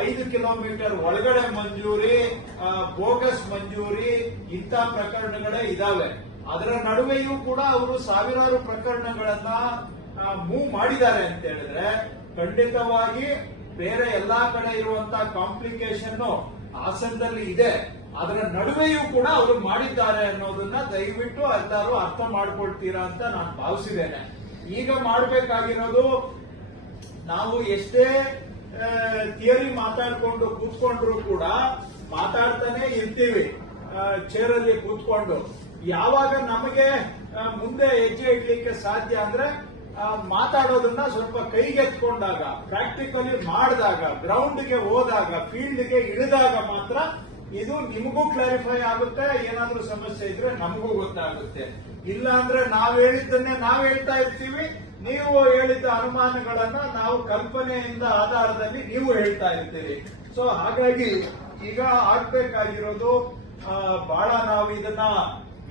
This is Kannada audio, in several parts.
ಐದು ಕಿಲೋಮೀಟರ್ ಒಳಗಡೆ ಮಂಜೂರಿ ಬೋಗಸ್ ಮಂಜೂರಿ ಇಂಥ ಪ್ರಕರಣಗಳೇ ಇದಾವೆ. ಅದರ ನಡುವೆಯೂ ಕೂಡ ಅವರು ಸಾವಿರಾರು ಪ್ರಕರಣಗಳನ್ನ ಮೂವ್ ಮಾಡಿದ್ದಾರೆ ಅಂತ ಹೇಳಿದ್ರೆ, ಖಂಡಿತವಾಗಿ ಬೇರೆ ಎಲ್ಲಾ ಕಡೆ ಇರುವಂತಹ ಕಾಂಪ್ಲಿಕೇಶನ್ ಹಾಸನದಲ್ಲಿ ಇದೆ. ಅದರ ನಡುವೆಯೂ ಕೂಡ ಅವರು ಮಾಡಿದ್ದಾರೆ ಅನ್ನೋದನ್ನ ದಯವಿಟ್ಟು ಎಲ್ಲರೂ ಅರ್ಥ ಮಾಡ್ಕೊಳ್ತೀರಾ ಅಂತ ನಾನು ಭಾವಿಸಿದ್ದೇನೆ. ಈಗ ಮಾಡಬೇಕಾಗಿರೋದು, ನಾವು ಎಷ್ಟೇ ಥಿಯರಿ ಮಾತಾಡ್ಕೊಂಡು ಕೂತ್ಕೊಂಡ್ರು ಕೂಡ ಮಾತಾಡ್ತಾನೆ ಇರ್ತೀವಿ. ಚೇರಲ್ಲಿ ಕೂತ್ಕೊಂಡು. ಯಾವಾಗ ನಮಗೆ ಮುಂದೆ ಹೆಜ್ಜೆ ಇಡ್ಲಿಕ್ಕೆ ಸಾಧ್ಯ ಅಂದ್ರೆ ಮಾತಾಡೋದನ್ನ ಸ್ವಲ್ಪ ಕೈಗೆತ್ಕೊಂಡಾಗ ಪ್ರಾಕ್ಟಿಕಲಿ ಮಾಡಿದಾಗ ಗ್ರೌಂಡ್ಗೆ ಹೋದಾಗ ಫೀಲ್ಡ್ಗೆ ಇಳಿದಾಗ ಮಾತ್ರ ಇದು ನಿಮಗೂ ಕ್ಲಾರಿಫೈ ಆಗುತ್ತೆ, ಏನಾದ್ರೂ ಸಮಸ್ಯೆ ಇದ್ರೆ ನಮಗೂ ಗೊತ್ತಾಗುತ್ತೆ. ಇಲ್ಲ ಅಂದ್ರೆ ನಾವ್ ಹೇಳಿದ್ದನ್ನೇ ನಾವ್ ಹೇಳ್ತಾ ಇರ್ತೀವಿ. ನೀವು ಹೇಳಿದ ಅನುಮಾನಗಳನ್ನ ನಾವು ಕಲ್ಪನೆಯಿಂದ ಆಧಾರದಲ್ಲಿ ನೀವು ಹೇಳ್ತಾ ಇರ್ತೀರಿ. ಸೊ ಹಾಗಾಗಿ ಈಗ ಆಗ್ಬೇಕಾಗಿರೋದು ಬಹಳ ನಾವು ಇದನ್ನ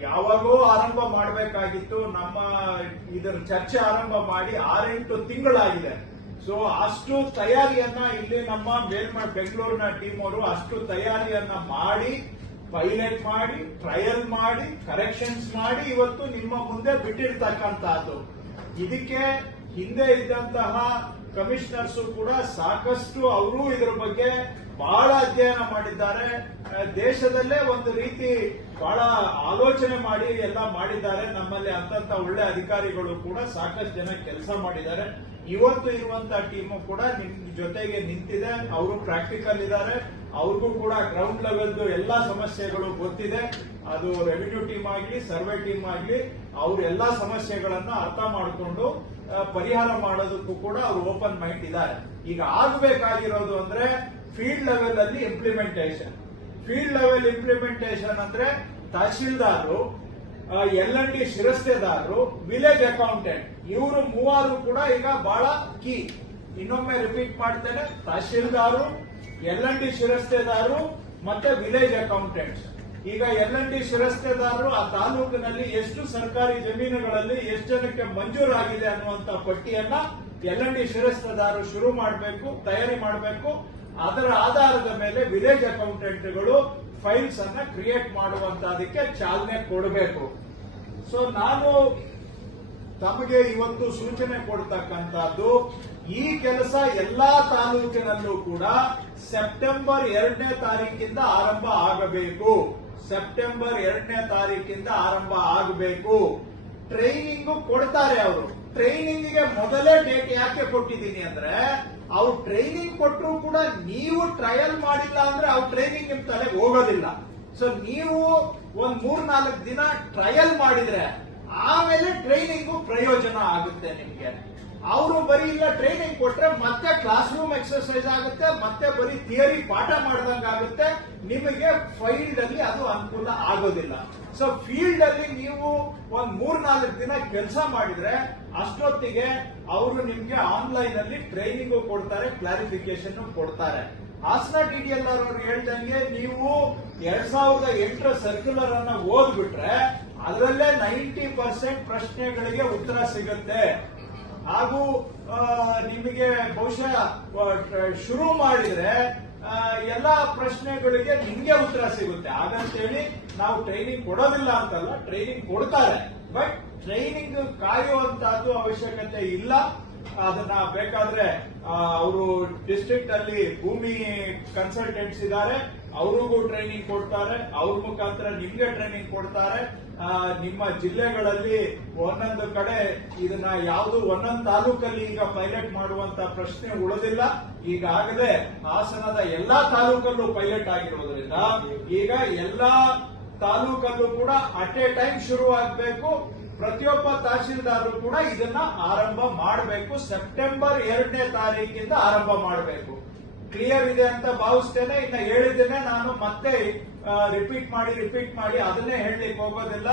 ಯಾವಾಗೋ ಆರಂಭ ಮಾಡಬೇಕಾಗಿತ್ತು. ನಮ್ಮ ಇದರ ಚರ್ಚೆ ಆರಂಭ ಮಾಡಿ ಆರೆಂಟು ತಿಂಗಳಾಗಿದೆ. ಸೊ ಅಷ್ಟು ತಯಾರಿಯನ್ನ ಇಲ್ಲಿ ನಮ್ಮ ಮೇಲ್ಮ ಬೆಂಗಳೂರಿನ ಟೀಮ್ ಅವರು ಅಷ್ಟು ತಯಾರಿಯನ್ನ ಮಾಡಿ ಪೈಲಟ್ ಮಾಡಿ ಟ್ರಯಲ್ ಮಾಡಿ ಕರೆಕ್ಷನ್ಸ್ ಮಾಡಿ ಇವತ್ತು ನಿಮ್ಮ ಮುಂದೆ ಬಿಟ್ಟಿರ್ತಕ್ಕಂತಹದ್ದು. ಇದಕ್ಕೆ ಹಿಂದೆ ಇದ್ದಂತಹ ಕಮಿಷನರ್ಸು ಕೂಡ ಸಾಕಷ್ಟು ಅವರು ಇದರ ಬಗ್ಗೆ ಬಹಳ ಅಧ್ಯಯನ ಮಾಡಿದ್ದಾರೆ. ದೇಶದಲ್ಲೇ ಒಂದು ರೀತಿ ಬಹಳ ಆಲೋಚನೆ ಮಾಡಿ ಎಲ್ಲ ಮಾಡಿದ್ದಾರೆ. ನಮ್ಮಲ್ಲಿ ಅಂತಂತ ಒಳ್ಳೆ ಅಧಿಕಾರಿಗಳು ಕೂಡ ಸಾಕಷ್ಟು ಜನ ಕೆಲಸ ಮಾಡಿದ್ದಾರೆ. ಇವತ್ತು ಇರುವಂತ ಟೀಮು ಕೂಡ ನಿಮ್ ಜೊತೆಗೆ ನಿಂತಿದೆ. ಅವರು ಪ್ರಾಕ್ಟಿಕಲ್ ಇದ್ದಾರೆ. ಅವ್ರಿಗೂ ಕೂಡ ಗ್ರೌಂಡ್ ಲೆವೆಲ್ದು ಎಲ್ಲಾ ಸಮಸ್ಯೆಗಳು ಗೊತ್ತಿದೆ. ಅದು ರೆವಿನ್ಯೂ ಟೀಮ್ ಆಗಲಿ ಸರ್ವೆ ಟೀಮ್ ಆಗಲಿ, ಅವ್ರ ಎಲ್ಲಾ ಸಮಸ್ಯೆಗಳನ್ನ ಅರ್ಥ ಮಾಡಿಕೊಂಡು ಪರಿಹಾರ ಮಾಡೋದಕ್ಕೂ ಕೂಡ ಅವ್ರು ಓಪನ್ ಮೈಂಡ್ ಇದ್ದಾರೆ. ಈಗ ಆಗಬೇಕಾಗಿರೋದು ಅಂದ್ರೆ ಫೀಲ್ಡ್ ಲೆವೆಲ್ ಅಲ್ಲಿ ಇಂಪ್ಲಿಮೆಂಟೇಷನ್ ಫೀಲ್ಡ್ ಲೆವೆಲ್ ಇಂಪ್ಲಿಮೆಂಟೇಷನ್ ಅಂದ್ರೆ ತಹಶೀಲ್ದಾರರು ಎಲ್ ಎನ್ ಡಿ ಶಿರಸ್ತೆದಾರರು ವಿಲೇಜ್ ಅಕೌಂಟೆಂಟ್ ಇವರು ಮೂವರು ಕೂಡ ಈಗ ಬಹಳ ಕೀ ಇನ್ನೊಮ್ಮೆ ರಿಪೀಟ್ ಮಾಡ್ತೇನೆ, ತಹಶೀಲ್ದಾರು ಎಲ್ ಎನ್ ಡಿ ಶಿರಸ್ತೆದಾರರು ಮತ್ತೆ ವಿಲೇಜ್ ಅಕೌಂಟೆಂಟ್ಸ್ ಈಗ ಎಲ್ ಎನ್ ಡಿ ಶಿರಸ್ತೆದಾರರು ಆ ತಾಲೂಕಿನಲ್ಲಿ ಎಷ್ಟು ಸರ್ಕಾರಿ ಜಮೀನುಗಳಲ್ಲಿ ಎಷ್ಟು ಜನಕ್ಕೆ ಮಂಜೂರಾಗಿದೆ ಅನ್ನುವಂತ ಪಟ್ಟಿಯನ್ನ ಎಲ್ ಎನ್ ಡಿ ಶಿರಸ್ತೆದಾರರು ಶುರು ಮಾಡಬೇಕು, ತಯಾರಿ ಮಾಡಬೇಕು. ಅದರ ಆಧಾರದ ಮೇಲೆ ವಿಲೇಜ್ ಅಕೌಂಟೆಂಟ್ಗಳು ಫೈಲ್ಸ್ ಅನ್ನ ಕ್ರಿಯೇಟ್ ಮಾಡುವಂತದಕ್ಕೆ ಚಾಲನೆ ಕೊಡಬೇಕು. ಸೊ ನಾನು ತಮಗೆ ಇವತ್ತು ಸೂಚನೆ ಕೊಡ್ತಕ್ಕಂಥದ್ದು, ಈ ಕೆಲಸ ಎಲ್ಲಾ ತಾಲೂಕಿನಲ್ಲೂ ಕೂಡ ಸೆಪ್ಟೆಂಬರ್ ಎರಡನೇ ತಾರೀಕಿಂದ ಆರಂಭ ಆಗಬೇಕು. ಸೆಪ್ಟೆಂಬರ್ ಎರಡನೇ ತಾರೀಕಿಂದ ಆರಂಭ ಆಗಬೇಕು. ಟ್ರೈನಿಂಗ್ ಕೊಡ್ತಾರೆ ಅವರು. ಟ್ರೈನಿಂಗ್ಗೆ ಮೊದಲೇ ಡೇಟ್ ಯಾಕೆ ಕೊಟ್ಟಿದ್ದೀನಿ ಅಂದ್ರೆ ಅವ್ರು ಟ್ರೈನಿಂಗ್ ಕೊಟ್ಟರು ಕೂಡ ನೀವು ಟ್ರಯಲ್ ಮಾಡಿಲ್ಲ ಅಂದ್ರೆ ಅವ್ರ ಟ್ರೈನಿಂಗ್ ನಿಮ್ ತಲೆಗೆ ಹೋಗೋದಿಲ್ಲ. ಸೊ ನೀವು ಒಂದ್ ಮೂರ್ ನಾಲ್ಕು ದಿನ ಟ್ರಯಲ್ ಮಾಡಿದ್ರೆ ಆಮೇಲೆ ಟ್ರೈನಿಂಗು ಪ್ರಯೋಜನ ಆಗುತ್ತೆ ನಿಮ್ಗೆ. ಅವರು ಬರೀ ಇಲ್ಲ ಟ್ರೈನಿಂಗ್ ಕೊಟ್ರೆ ಮತ್ತೆ ಕ್ಲಾಸ್ ರೂಮ್ ಎಕ್ಸರ್ಸೈಸ್ ಆಗುತ್ತೆ, ಮತ್ತೆ ಬರೀ ಥಿಯರಿ ಪಾಠ ಆಗುತ್ತೆ. ನಿಮಗೆ ಫೀಲ್ಡ್ ಅಲ್ಲಿ ಅದು ಅನುಕೂಲ ಆಗೋದಿಲ್ಲ. ಸೊ ಫೀಲ್ಡ್ ಅಲ್ಲಿ ನೀವು ಒಂದ್ ಮೂರ್ ನಾಲ್ಕು ದಿನ ಕೆಲಸ ಮಾಡಿದ್ರೆ ಅಷ್ಟೊತ್ತಿಗೆ ಅವರು ನಿಮ್ಗೆ ಆನ್ಲೈನ್ ಅಲ್ಲಿ ಟ್ರೈನಿಂಗ್ ಕೊಡ್ತಾರೆ ಕ್ಲಾರಿಫಿಕೇಶನ್ ಕೊಡ್ತಾರೆ. Hassan D D L R ಅವ್ರು ಹೇಳ್ದಂಗೆ ನೀವು ಎರಡ್ ಸಾವಿರದ ಎಂಟರ ಸರ್ಕ್ಯುಲರ್ ಅನ್ನ ಓದ್ಬಿಟ್ರೆ ಅದರಲ್ಲೇ ನೈಂಟಿ ಪರ್ಸೆಂಟ್ ಪ್ರಶ್ನೆಗಳಿಗೆ ಉತ್ತರ ಸಿಗುತ್ತೆ. ಹಾಗೂ ನಿಮಗೆ ಬಹುಶಃ ಶುರು ಮಾಡಿದ್ರೆ ಎಲ್ಲ ಎಲ್ಲಾ ಪ್ರಶ್ನೆಗಳಿಗೆ ನಿಮಗೆ ಉತ್ತರ ಸಿಗುತ್ತೆ. ಹಾಗಂತೇಳಿ, ನಾವು ಟ್ರೈನಿಂಗ್ ಕೊಡೋದಿಲ್ಲ ಅಂತಲ್ಲ ಟ್ರೈನಿಂಗ್ ಕೊಡ್ತಾರೆ. ಬಟ್ ಟ್ರೈನಿಂಗ್ ಕಾಯುವಂತಹದ್ದು ಅವಶ್ಯಕತೆ ಇಲ್ಲ. ಅದನ್ನ ಬೇಕಾದ್ರೆ ಅವರು ಡಿಸ್ಟ್ರಿಕ್ಟ್ ಅಲ್ಲಿ ಭೂಮಿ ಕನ್ಸಲ್ಟೆಂಟ್ಸ್ ಇದ್ದಾರೆ, ಅವ್ರಿಗೂ ಟ್ರೈನಿಂಗ್ ಕೊಡ್ತಾರೆ, ಅವ್ರ ಮುಖಾಂತರ ನಿಮ್ಗೆ ಟ್ರೈನಿಂಗ್ ಕೊಡ್ತಾರೆ. ನಿಮ್ಮ ಜಿಲ್ಲೆಗಳಲ್ಲಿ ಒಂದೊಂದು ಕಡೆ ಇದನ್ನ ಯಾವುದು ಒಂದೊಂದು ತಾಲೂಕಲ್ಲಿ ಈಗ ಪೈಲಟ್ ಮಾಡುವಂತ ಪ್ರಶ್ನೆ ಉಳಿದಿಲ್ಲ. ಈಗಾಗಲೇ ಹಾಸನದ ಎಲ್ಲಾ ತಾಲೂಕಲ್ಲೂ ಪೈಲಟ್ ಆಗಿರೋದ್ರಿಂದ ಈಗ ಎಲ್ಲಾ ತಾಲೂಕಲ್ಲೂ ಕೂಡ ಅಟ್ ಎ ಟೈಮ್ ಶುರು ಆಗಬೇಕು ಪ್ರತಿಯೊಬ್ಬ ತಹಶೀಲ್ದಾರರು ಕೂಡ ಇದನ್ನ ಆರಂಭ ಮಾಡಬೇಕು. ಸೆಪ್ಟೆಂಬರ್ ಎರಡನೇ ತಾರೀಕಿಂದ ಆರಂಭ ಮಾಡಬೇಕು. ಕ್ಲಿಯರ್ ಇದೆ ಅಂತ ಭಾವಿಸ್ತೇನೆ. ಇನ್ನ ಹೇಳಿದ್ದೇನೆ ನಾನು ಮತ್ತೆ ರಿಪೀಟ್ ಮಾಡಿ ರಿಪೀಟ್ ಮಾಡಿ ಅದನ್ನೇ ಹೇಳಲಿಕ್ಕೆ ಹೋಗೋದಿಲ್ಲ.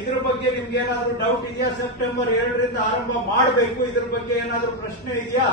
ಇದ್ರ ಬಗ್ಗೆ ನಿಮ್ಗೆ ಏನಾದ್ರು ಡೌಟ್ ಇದೆಯಾ? ಸೆಪ್ಟೆಂಬರ್ ಎರಡರಿಂದ ಆರಂಭ ಮಾಡಬೇಕು. ಇದ್ರ ಬಗ್ಗೆ ಏನಾದ್ರು ಪ್ರಶ್ನೆ ಇದೆಯಾ?